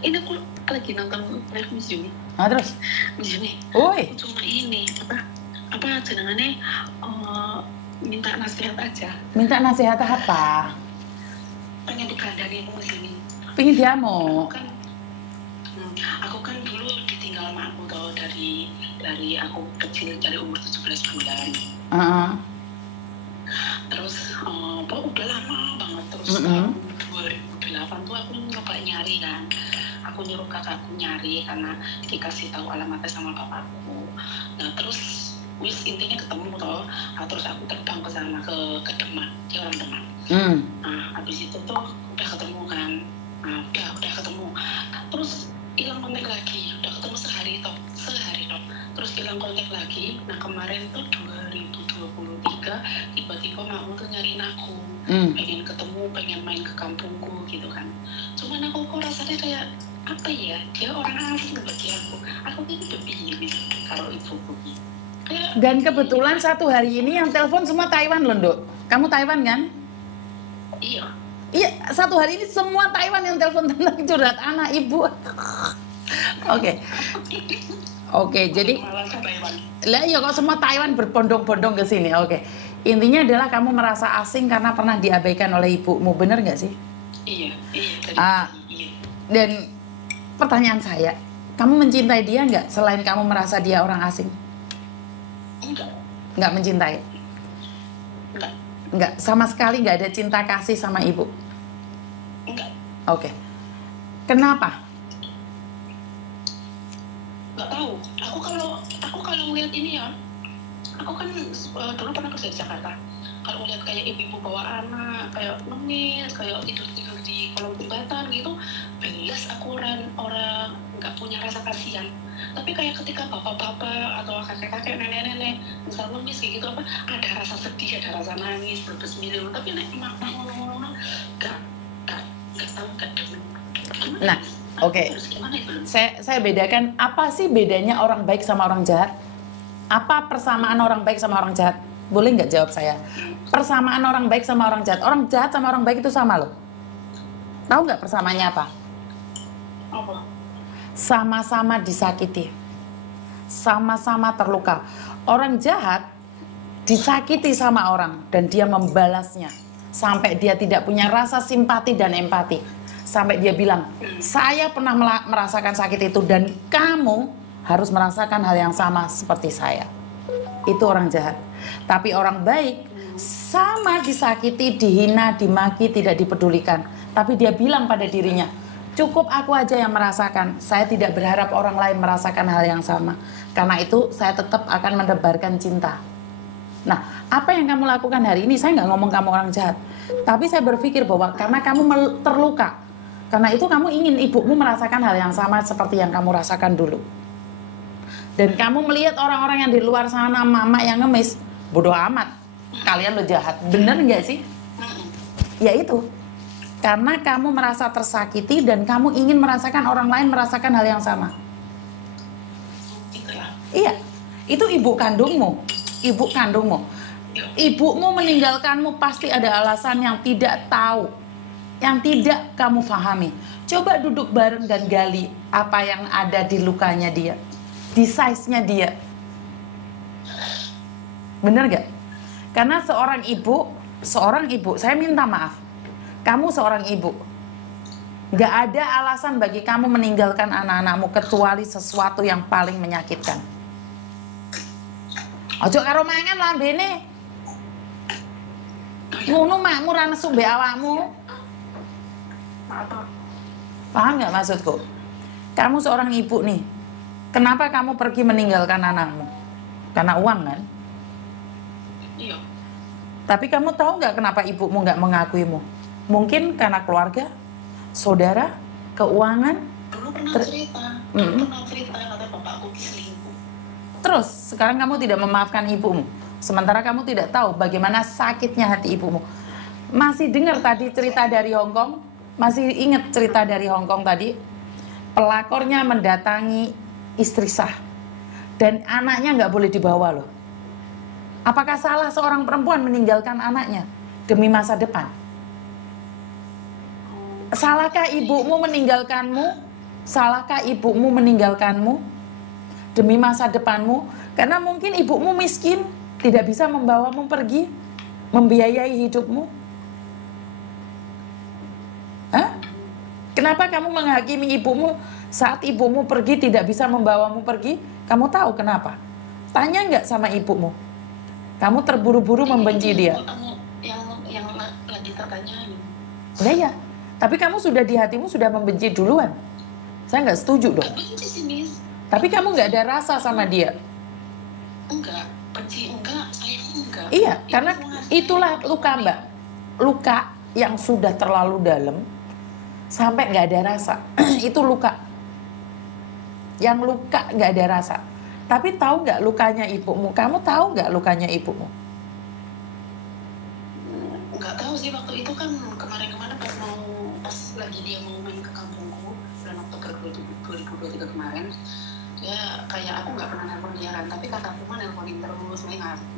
ini aku lagi nonton live museum. Terus? Museum Woi. cuma ini apa jenengannya minta nasihat aja. Minta nasihat apa? Pengen dikandani aku sini. Pengen diamo. Aku kan dulu ditinggal sama aku tau dari aku kecil, dari umur 17 bulan. Terus udah lama banget, terus tahun 2008 tuh aku nyoba nyari kan. Aku nyuruh kakakku nyari karena dikasih tahu alamatnya sama bapakku. Nah terus intinya ketemu toh. Nah, terus aku terbang ke sana ke Demak, dia orang Demak. Nah habis itu tuh udah ketemu kan. Nah udah ketemu. Terus hilang kontak lagi. Udah ketemu sehari toh. Terus hilang kontak lagi. Nah kemarin tuh 2023 tiba-tiba mau tuh nyariin aku. Pengen ketemu, pengen main ke kampungku gitu kan. Cuman aku kok rasanya kayak apa ya, dia orang asing bagi aku ini udah begini kalau ibuku gitu. Dan kebetulan satu hari ini yang telepon semua Taiwan loh, Nduk. Kamu Taiwan kan? Iya, satu hari ini semua Taiwan yang telepon tentang curhat anak ibu. Oke, jadi lah ya kok semua Taiwan berbondong-bondong ke sini. Oke. Intinya adalah kamu merasa asing karena pernah diabaikan oleh ibumu, bener nggak sih? Iya. Dan pertanyaan saya, kamu mencintai dia nggak selain kamu merasa dia orang asing? Nggak mencintai? Nggak, sama sekali nggak ada cinta kasih sama ibu? Enggak. Oke. Kenapa? Nggak tahu. Aku kalau ngeliat ini ya, aku kan dulu pernah kerja di Jakarta. Kalau ngeliat kayak ibu-ibu bawa anak, kayak nangis, kayak tidur di kolong jembatan gitu, belas aku orang nggak punya rasa kasihan. Tapi kayak ketika bapak-bapak atau kakek-kakek, nenek-nenek misal nangis kayak gitu ada rasa sedih, ada rasa nangis, berbesmilih. Tapi nek emak ngomong-ngomong nggak tahu nggak demen. Nah, oke. Saya bedakan, apa sih bedanya orang baik sama orang jahat? Apa persamaan orang baik sama orang jahat? Boleh nggak jawab saya? Persamaan orang baik sama orang jahat. Orang jahat sama orang baik itu sama loh. Tahu nggak persamaannya apa? Apa? Sama-sama disakiti, sama-sama terluka. Orang jahat disakiti sama orang dan dia membalasnya sampai dia tidak punya rasa simpati dan empati, sampai dia bilang, saya pernah merasakan sakit itu dan kamu harus merasakan hal yang sama seperti saya. Itu orang jahat. Tapi orang baik sama disakiti, dihina, dimaki, tidak dipedulikan, tapi dia bilang pada dirinya, cukup aku aja yang merasakan, saya tidak berharap orang lain merasakan hal yang sama. Karena itu saya tetap akan menebarkan cinta. Nah, apa yang kamu lakukan hari ini, saya nggak ngomong kamu orang jahat, tapi saya berpikir bahwa karena kamu terluka, karena itu kamu ingin ibumu merasakan hal yang sama seperti yang kamu rasakan dulu. Dan kamu melihat orang-orang yang di luar sana, mama yang ngemis, bodoh amat, kalian lo jahat, bener nggak sih? Ya itu, karena kamu merasa tersakiti dan kamu ingin merasakan orang lain merasakan hal yang sama. Iya, itu ibu kandungmu. Ibumu meninggalkanmu pasti ada alasan yang tidak tahu, yang tidak kamu pahami. Coba duduk bareng dan gali apa yang ada di lukanya dia, di size-nya dia. Bener gak? Karena seorang ibu, saya minta maaf, kamu seorang ibu, gak ada alasan bagi kamu meninggalkan anak-anakmu kecuali sesuatu yang paling menyakitkan. Ojo karo mangan lambene. Ngono makmu ra nesu mbek awakmu. Paham nggak maksudku? Kamu seorang ibu nih. Kenapa kamu pergi meninggalkan anakmu? Karena uang kan? Iya. Tapi kamu tahu nggak kenapa ibumu nggak mengakuimu? Mungkin karena keluarga, saudara, keuangan. Dulu pernah cerita kata bapakku selingkuh. Terus sekarang kamu tidak memaafkan ibumu, sementara kamu tidak tahu bagaimana sakitnya hati ibumu. Masih dengar tadi cerita dari Hong Kong? Masih ingat cerita dari Hong Kong tadi? Pelakornya mendatangi istri sah dan anaknya nggak boleh dibawa loh. Apakah salah seorang perempuan meninggalkan anaknya demi masa depan? Salahkah ibumu meninggalkanmu Salahkah ibumu meninggalkanmu demi masa depanmu? Karena mungkin ibumu miskin, tidak bisa membawamu pergi, membiayai hidupmu. Hah? Kenapa kamu menghakimi ibumu saat ibumu pergi tidak bisa membawamu pergi? Kamu tahu kenapa? Tanya nggak sama ibumu? Kamu terburu-buru membenci dia. Yang lagi tertanyain. Nah ya, tapi kamu sudah di hatimu sudah membenci duluan. Saya nggak setuju dong. Benci sih, Miss. Tapi kamu nggak ada rasa sama dia. Enggak, benci enggak, sayang enggak. Iya, karena itulah luka, Mbak. Luka yang sudah terlalu dalam sampai nggak ada rasa. Itu luka. Yang luka nggak ada rasa. Tapi tahu nggak lukanya ibumu? Kamu tahu nggak lukanya ibumu? Nggak tahu sih, waktu itu kan kemarin-kemarin pas lagi dia mau main ke kampungku bulan Oktober 2023 kemarin, dia kayak aku nggak pernah nelpon dia kan, tapi kakakku mah nelponin terus,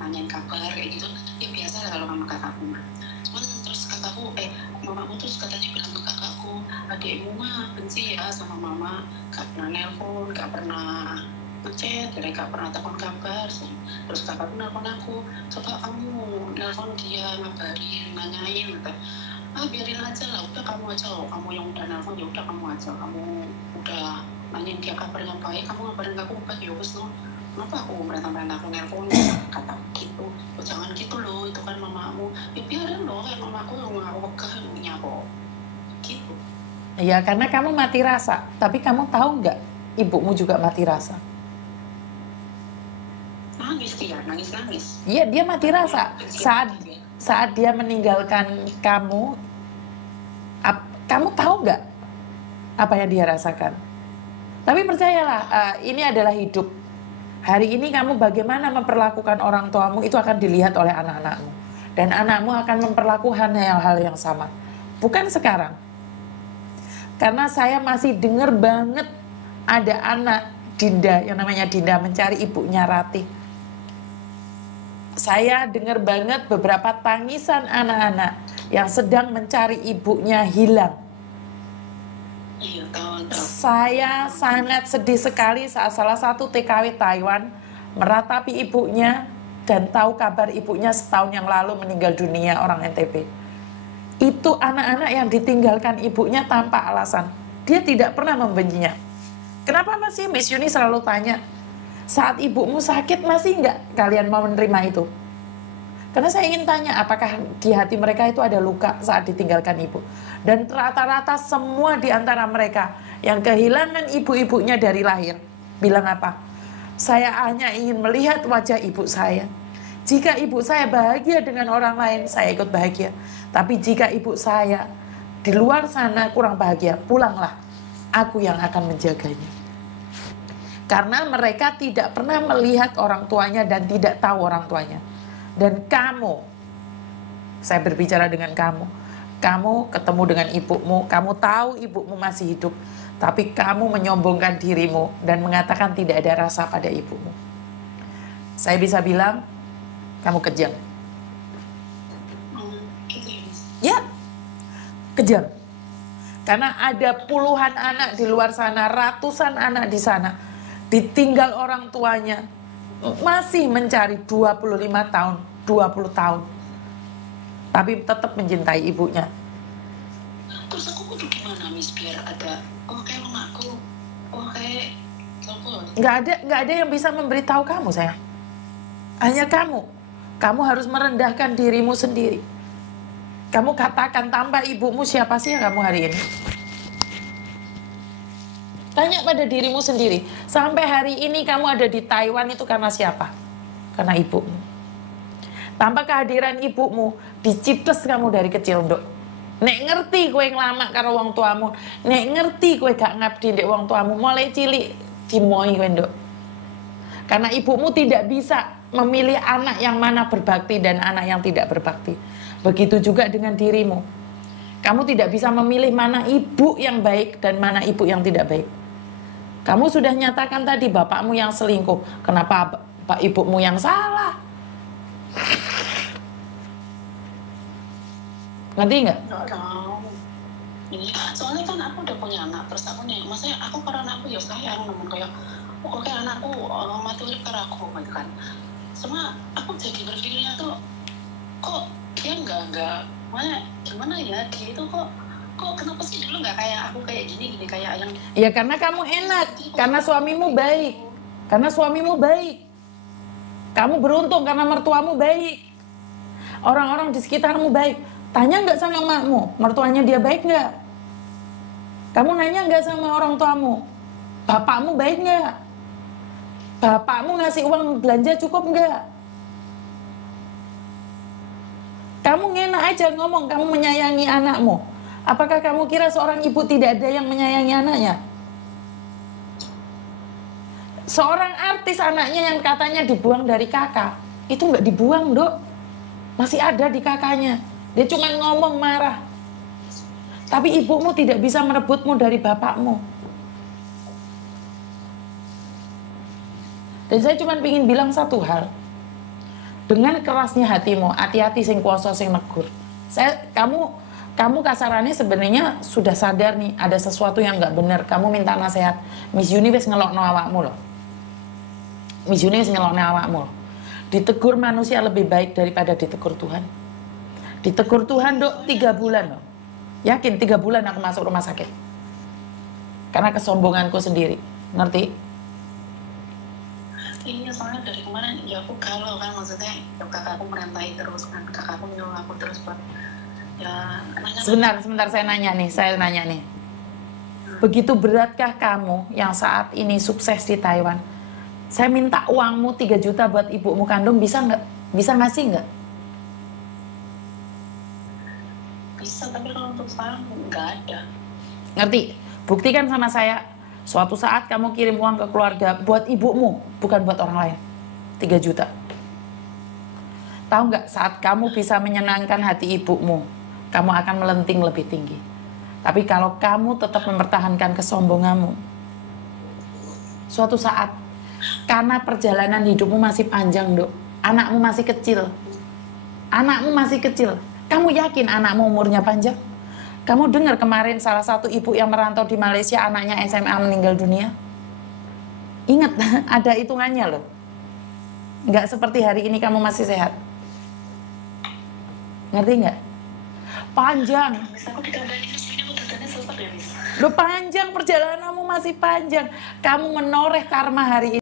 nanyain kabar kayak gitu. Ya biasa lah kalau sama kakakku mah. Cuman terus kakakku, mamaku terus katanya bilang ke kakakku, adikmu mah benci ya sama mama, gak pernah nelpon, gak pernah ngechat, gak pernah telepon kabar. Terus kakakku nelpon aku, coba kamu nelpon dia, ngabarin, nanyain gitu. Biarin aja lah, udah kamu aja loh, kamu yang udah nelpon ya udah kamu aja, kamu udah nanyain dia kabarnya baik, kamu ngabarin aku baik ya wes no. Kenapa aku merentah-merentah aku nelpon, kata gitu. Oh, jangan gitu loh, itu kan mamamu. Ya biarin loh, kayak mamaku yang aku wegah nyapa gitu. Ya karena kamu mati rasa. Tapi kamu tahu nggak ibumu juga mati rasa? Nangis dia, nangis. Iya, dia mati rasa. Saat dia meninggalkan kamu, kamu tahu nggak apa yang dia rasakan? Tapi percayalah, ini adalah hidup. Hari ini kamu bagaimana memperlakukan orang tuamu itu akan dilihat oleh anak-anakmu. Dan anakmu akan memperlakukan hal-hal yang sama. Bukan sekarang. Karena saya masih dengar banget ada anak Dinda, yang namanya Dinda, mencari ibunya Ratih. Saya dengar banget beberapa tangisan anak-anak yang sedang mencari ibunya hilang. Saya sangat sedih sekali saat salah satu TKW Taiwan meratapi ibunya dan tahu kabar ibunya setahun yang lalu meninggal dunia, orang NTB. Itu anak-anak yang ditinggalkan ibunya tanpa alasan. Dia tidak pernah membencinya. Kenapa masih Miss Yuni selalu tanya, saat ibumu sakit masih nggak kalian mau menerima itu? Karena saya ingin tanya, apakah di hati mereka itu ada luka saat ditinggalkan ibu? Dan rata-rata semua di antara mereka yang kehilangan ibu-ibunya dari lahir bilang apa? Saya hanya ingin melihat wajah ibu saya. Jika ibu saya bahagia dengan orang lain, saya ikut bahagia. Tapi jika ibu saya di luar sana kurang bahagia, pulanglah. Aku yang akan menjaganya. Karena mereka tidak pernah melihat orang tuanya dan tidak tahu orang tuanya. Dan kamu, saya berbicara dengan kamu ketemu dengan ibumu, kamu tahu ibumu masih hidup, tapi kamu menyombongkan dirimu dan mengatakan tidak ada rasa pada ibumu. Saya bisa bilang, kamu kejam. Ya, kejam. Karena ada puluhan anak di luar sana, ratusan anak di sana, ditinggal orang tuanya, masih mencari 25 tahun, 20 tahun. Tapi tetap mencintai ibunya. Terus aku kudu gimana, Miss, biar ada, kayak mamaku, kayak apa? Nggak ada yang bisa memberitahu kamu, sayang. Hanya kamu. Kamu harus merendahkan dirimu sendiri. Kamu katakan, tanpa ibumu siapa sih yang kamu hari ini? Tanya pada dirimu sendiri, sampai hari ini kamu ada di Taiwan itu karena siapa? Karena ibumu. Tanpa kehadiran ibumu, diciptes kamu dari kecil, Nduk. Nek ngerti kowe ngelama karo wong tuamu, nek ngerti kowe gak ngabdi ndek wong tuamu, mulai cilik dimoi kowe, Nduk. Karena ibumu tidak bisa memilih anak yang mana berbakti dan anak yang tidak berbakti. Begitu juga dengan dirimu. Kamu tidak bisa memilih mana ibu yang baik dan mana ibu yang tidak baik. Kamu sudah nyatakan tadi bapakmu yang selingkuh. Kenapa ibumu yang salah? Ngerti nggak? Iya, soalnya kan aku udah punya anak, terus aku nih, maksudnya aku karena aku ya sayang, namun kayak, oh kayak anakku mati urip karena aku, gitu kan. Cuma aku jadi berpikirnya tuh, kok dia mana gimana ya, dia itu kok kenapa sih dulu nggak kayak aku kayak gini kayak yang Ya karena kamu enak, karena suamimu baik. Karena suamimu baik. Kamu beruntung karena mertuamu baik. Orang-orang di sekitarmu baik. Tanya nggak sama makmu, mertuanya dia baik nggak? Kamu nanya nggak sama orang tuamu, bapakmu baik nggak? Bapakmu ngasih uang belanja cukup nggak? Kamu ngenak aja ngomong kamu menyayangi anakmu. Apakah kamu kira seorang ibu tidak ada yang menyayangi anaknya? Seorang artis anaknya yang katanya dibuang dari kakak, itu nggak dibuang, Dok. Masih ada di kakaknya. Dia cuma ngomong marah. Tapi ibumu tidak bisa merebutmu dari bapakmu. Dan saya cuma ingin bilang satu hal. Dengan kerasnya hatimu, hati-hati sing kuasa sing negur. Kamu kasarannya sebenarnya sudah sadar nih ada sesuatu yang nggak benar. Kamu minta nasihat. Miss Universe ngelokno awakmu loh. Miss Universe ngelokno awakmu. Ditegur manusia lebih baik daripada ditegur Tuhan. Ditegur Tuhan, Dok, 3 bulan loh. Yakin 3 bulan aku masuk rumah sakit. Karena kesombonganku sendiri. Ngerti? Iya, soalnya dari kemarin ya aku galau kan, maksudnya ya kakakku merentai terus kan, kakakku nyuruh aku terus buat ya nanya. Sebentar saya nanya nih. Begitu beratkah kamu yang saat ini sukses di Taiwan? Saya minta uangmu 3 juta buat ibumu kandung, bisa nggak? Bisa ngasih nggak? Bisa, tapi kalau untuk sekarang nggak ada. Ngerti? Buktikan sama saya. Suatu saat kamu kirim uang ke keluarga buat ibumu, bukan buat orang lain. 3 juta. Tahu nggak, saat kamu bisa menyenangkan hati ibumu, kamu akan melenting lebih tinggi. Tapi kalau kamu tetap mempertahankan kesombonganmu, suatu saat, karena perjalanan hidupmu masih panjang, Dok. Anakmu masih kecil. Kamu yakin anakmu umurnya panjang? Kamu dengar kemarin salah satu ibu yang merantau di Malaysia, anaknya SMA meninggal dunia? Ingat, ada hitungannya loh. Nggak seperti hari ini kamu masih sehat. Ngerti nggak? Panjang. Loh, panjang perjalananmu, masih panjang. Kamu menoreh karma hari ini.